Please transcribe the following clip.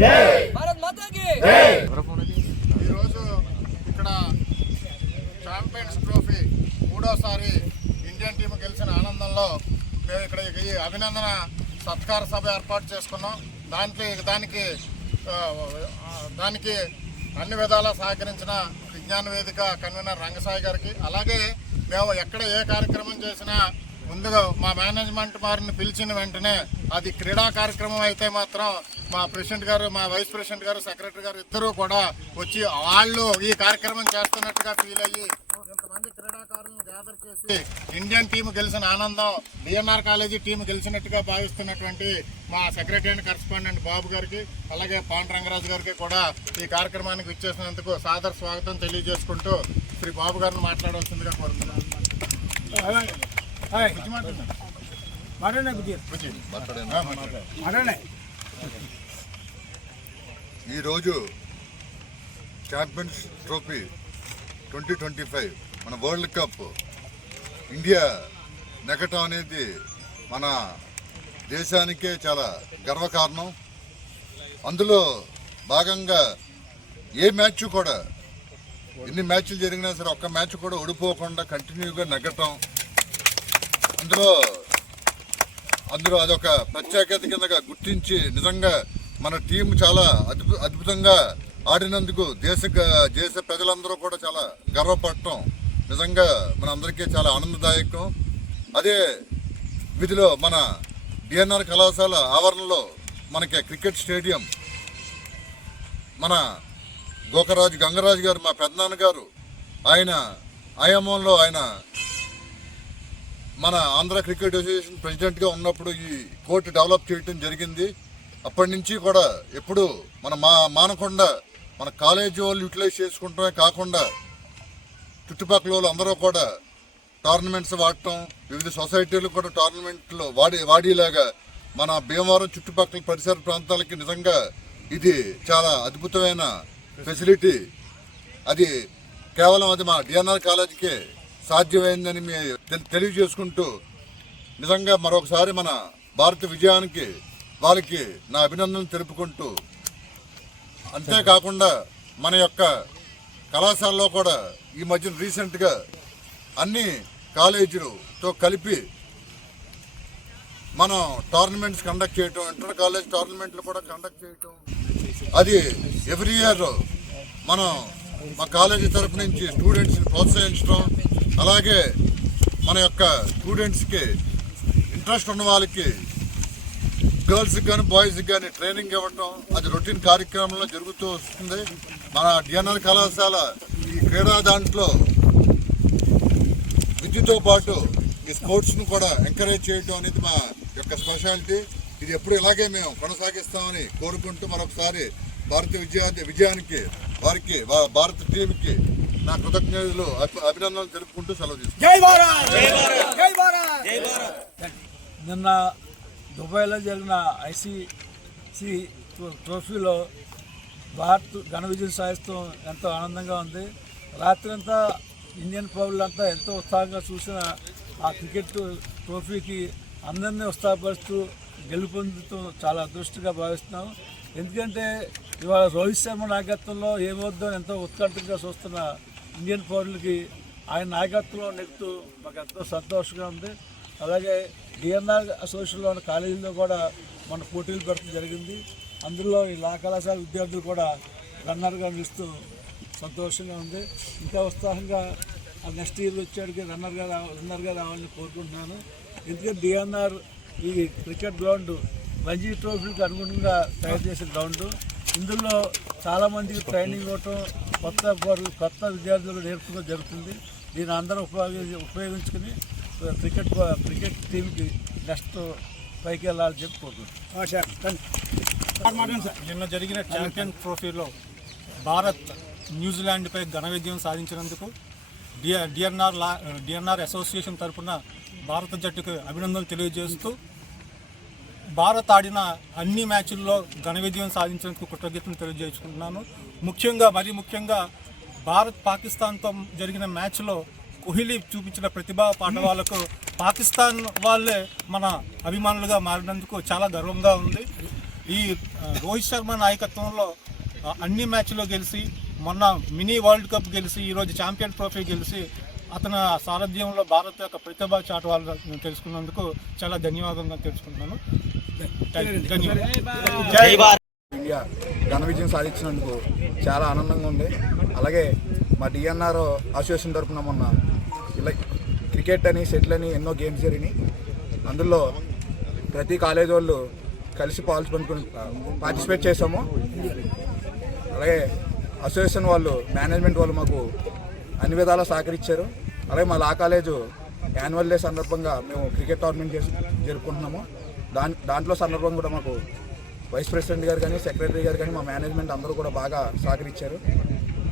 భారత్ మాతాకి. ఈరోజు ఇక్కడ ఛాంపియన్స్ ట్రోఫీ మూడోసారి ఇండియన్ టీం గెలిచిన ఆనందంలో మేము ఇక్కడ ఈ అభినందన సత్కార సభ ఏర్పాటు చేసుకున్నాం. దాంట్లో దానికి దానికి అన్ని విధాలా సహకరించిన విజ్ఞాన వేదిక కన్వీనర్ రంగసాయి గారికి. అలాగే మేము ఎక్కడ ఏ కార్యక్రమం చేసినా ముందుగా మా మేనేజ్మెంట్ వారిని పిలిచిన వెంటనే అది క్రీడా కార్యక్రమం అయితే మాత్రం మా ప్రెసిడెంట్ గారు మా వైస్ ప్రెసిడెంట్ గారు సెక్రటరీ గారు ఇద్దరూ కూడా వచ్చి వాళ్ళు ఈ కార్యక్రమం చేస్తున్నట్టుగా ఫీల్ అయ్యి ఇంతమంది క్రీడాకారులను గ్యాదర్ చేసి ఇండియన్ టీం గెలిచిన ఆనందం డిఎన్ఆర్ కాలేజీ టీం గెలిచినట్టుగా భావిస్తున్నటువంటి మా సెక్రటరీ అండ్ కరస్పాండెంట్ బాబు గారికి అలాగే పాండ్ రంగరాజు గారికి కూడా ఈ కార్యక్రమానికి ఇచ్చేసినందుకు సాదర స్వాగతం తెలియజేసుకుంటూ శ్రీ బాబు గారిని మాట్లాడవలసిందిగా కోరుతున్నాను. కూర్చో మాట్లాడండి. ఈరోజు champions trophy twenty twenty five మన వరల్డ్ కప్. ఇండియా నెగటం అనేది మన దేశానికే చాలా గర్వకారణం. అందులో భాగంగా ఏ మ్యాచ్ కూడా ఎన్ని మ్యాచ్లు జరిగినా సరే ఒక్క మ్యాచ్ కూడా ఓడిపోకుండా కంటిన్యూగా నెగ్గటం అందులో అందులో అదొక ప్రత్యేకత కిందగా గుర్తించి నిజంగా మన టీం చాలా అద్భుత అద్భుతంగా ఆడినందుకు దేశ దేశ ప్రజలందరూ కూడా చాలా గర్వపడటం నిజంగా మన అందరికీ చాలా ఆనందదాయకం. అదే విధిలో మన డిఎన్ఆర్ కళాశాల ఆవరణలో మనకి క్రికెట్ స్టేడియం మన గోకరాజు గంగరాజు గారు మా పెద్దనాన్నగారు ఆయన ఆయామంలో ఆయన మన ఆంధ్ర క్రికెట్ అసోసియేషన్ ప్రెసిడెంట్గా ఉన్నప్పుడు ఈ కోర్టు డెవలప్ చేయటం జరిగింది. అప్పటి నుంచి కూడా ఎప్పుడు మన మా మానకుండా మన కాలేజీ వాళ్ళు యూటిలైజ్ చేసుకుంటమే కాకుండా చుట్టుపక్కల వాళ్ళు అందరూ కూడా టోర్నమెంట్స్ వాడటం వివిధ సొసైటీలు కూడా టోర్నమెంట్లు వాడి వాడేలాగా మన భీమవరం చుట్టుపక్కల పరిసర ప్రాంతాలకి నిజంగా ఇది చాలా అద్భుతమైన ఫెసిలిటీ. అది కేవలం అది మా డిఎన్ఆర్ కాలేజీకే సాధ్యమైందని తెలియజేసుకుంటూ నిజంగా మరొకసారి మన భారత విజయానికి వాళ్ళకి నా అభినందనలు తెలుపుకుంటూ అంతేకాకుండా మన యొక్క కళాశాలలో కూడా ఈ మధ్యన రీసెంట్గా అన్ని కాలేజీలతో కలిపి మనం టోర్నమెంట్స్ కండక్ట్ చేయటం ఇంటర్ కాలేజ్ టోర్నమెంట్లు కూడా కండక్ట్ చేయటం. అది ఎవ్రీ ఇయర్ మనం మా కాలేజీ తరపు నుంచి స్టూడెంట్స్ని ప్రోత్సహించడం అలాగే మన యొక్క స్టూడెంట్స్కి ఇంట్రెస్ట్ ఉన్న వాళ్ళకి గర్ల్స్కి కానీ బాయ్స్కి కానీ ట్రైనింగ్ ఇవ్వటం అది రొటీన్ కార్యక్రమంలో జరుగుతూ వస్తుంది. మన డిఎన్ఆర్ కళాశాల ఈ క్రీడా దాంట్లో విద్యతో పాటు ఈ స్పోర్ట్స్ను కూడా ఎంకరేజ్ చేయడం అనేది మా యొక్క స్పెషాలిటీ ఇది ఎప్పుడు ఇలాగే మేము కొనసాగిస్తామని కోరుకుంటూ మరొకసారి భారత విజయా విజయానికి వారికి భారత టీంకి నా కృతజ్ఞతలు అభి- అభినందనలు తెలుపుకుంటూ సెలవు తీసుకుంటాను జై భారత్! జై భారత్! జై భారత్! నిన్న దుబాయ్లో జరిగిన ఐసీసీ ట్రోఫీలో భారత్ ఘన విజయం సాధిస్తాం ఎంతో ఆనందంగా ఉంది. రాత్రంతా ఇండియన్ పౌరులంతా ఎంతో ఉత్సాహంగా చూసిన ఆ క్రికెట్ ట్రోఫీకి అందరినీ ఉత్సాహపరుస్తూ గెలుపొందుతూ చాలా అదృష్టంగా భావిస్తున్నాం. ఎందుకంటే ఇవాళ రోహిత్ శర్మ నాయకత్వంలో ఏమవుద్దో ఎంతో ఉత్కంఠగా చూస్తున్న ఇండియన్ పౌరులకి ఆయన నాయకత్వంలో నెగ్గుతూ మాకు ఎంతో సంతోషంగా ఉంది. అలాగే డిఎన్ఆర్ అసోసియేషన్లో ఉన్న కాలేజీలో కూడా మన పోటీలు పెట్టడం జరిగింది. అందులో ఈ లా కళాశాల విద్యార్థులు కూడా రన్నర్గా నిలుస్తూ సంతోషంగా ఉంది. ఇంకా ఉత్సాహంగా నెక్స్ట్ ఇయర్ వచ్చేటికి రన్నర్గా రా రన్నర్గా రావాలని కోరుకుంటున్నాను. ఎందుకంటే డిఎన్ఆర్ ఈ క్రికెట్ గ్రౌండ్ రంజీ ట్రోఫీకి అనుగుణంగా తయారు చేసిన గ్రౌండ్. ఇందులో చాలామందికి ట్రైనింగ్ ఇవ్వటం కొత్త కొత్త విద్యార్థులకు నేర్పడం జరుగుతుంది. దీన్ని అందరూ ఉపయోగి ఉపయోగించుకుని క్రికెట్ క్రికెట్ టీంకి నెక్స్ట్ పైకి వెళ్ళాలని చెప్పి కోరుకుంటున్నాను నిన్న జరిగిన ఛాంపియన్ ట్రోఫీలో భారత్ న్యూజిలాండ్పై ఘన విజయం సాధించినందుకు డి- డిఎన్ఆర్ లా డిఎన్ఆర్ అసోసియేషన్ తరపున భారత జట్టుకు అభినందనలు తెలియజేస్తూ భారత్ ఆడిన అన్ని మ్యాచ్ల్లో ఘన విజయం సాధించినందుకు కృతజ్ఞతలు తెలియజేసుకుంటున్నాను. ముఖ్యంగా మరీ ముఖ్యంగా భారత్ పాకిస్తాన్తో జరిగిన మ్యాచ్లో కోహ్లీ చూపించిన ప్రతిభా పాఠవాలకు పాకిస్తాన్ వాళ్ళే మన అభిమానులుగా మారినందుకు చాలా గర్వంగా ఉంది. ఈ రోహిత్ శర్మ నాయకత్వంలో అన్ని మ్యాచ్లో గెలిచి మొన్న మినీ వరల్డ్ కప్ గెలిచి ఈరోజు ఛాంపియన్ ట్రోఫీ గెలిచి అతని సారథ్యంలో భారత్ యొక్క ప్రతిభ చాటువాలని తెలుసుకున్నందుకు చాలా ధన్యవాదంగా తెలుసుకుంటున్నాను. ధన్యవాదాలు. ఇండియా ఘన విజయం సాధించినందుకు చాలా ఆనందంగా ఉంది. అలాగే మా డిఎన్ఆర్ అసోసియేషన్ తరఫున మొన్న ఇలా క్రికెట్ అని షటిల్ అని ఎన్నో గేమ్స్ జరిగినాయి. అందులో ప్రతి కాలేజ్ వాళ్ళు కలిసి పాల్గొనుకుని పార్టిసిపేట్ చేసాము అలాగే అసోసియేషన్ వాళ్ళు మేనేజ్మెంట్ వాళ్ళు మాకు అన్ని విధాలా సహకరించారు. అలాగే మా లా కాలేజు యాన్యువల్ డే సందర్భంగా మేము క్రికెట్ టోర్నమెంట్ చేసి జరుపుకుంటున్నాము. దాని దాంట్లో సందర్భంగా కూడా మాకు వైస్ ప్రెసిడెంట్ గారు కానీ సెక్రటరీ గారు కానీ మా మేనేజ్మెంట్ అందరూ కూడా బాగా సహకరించారు.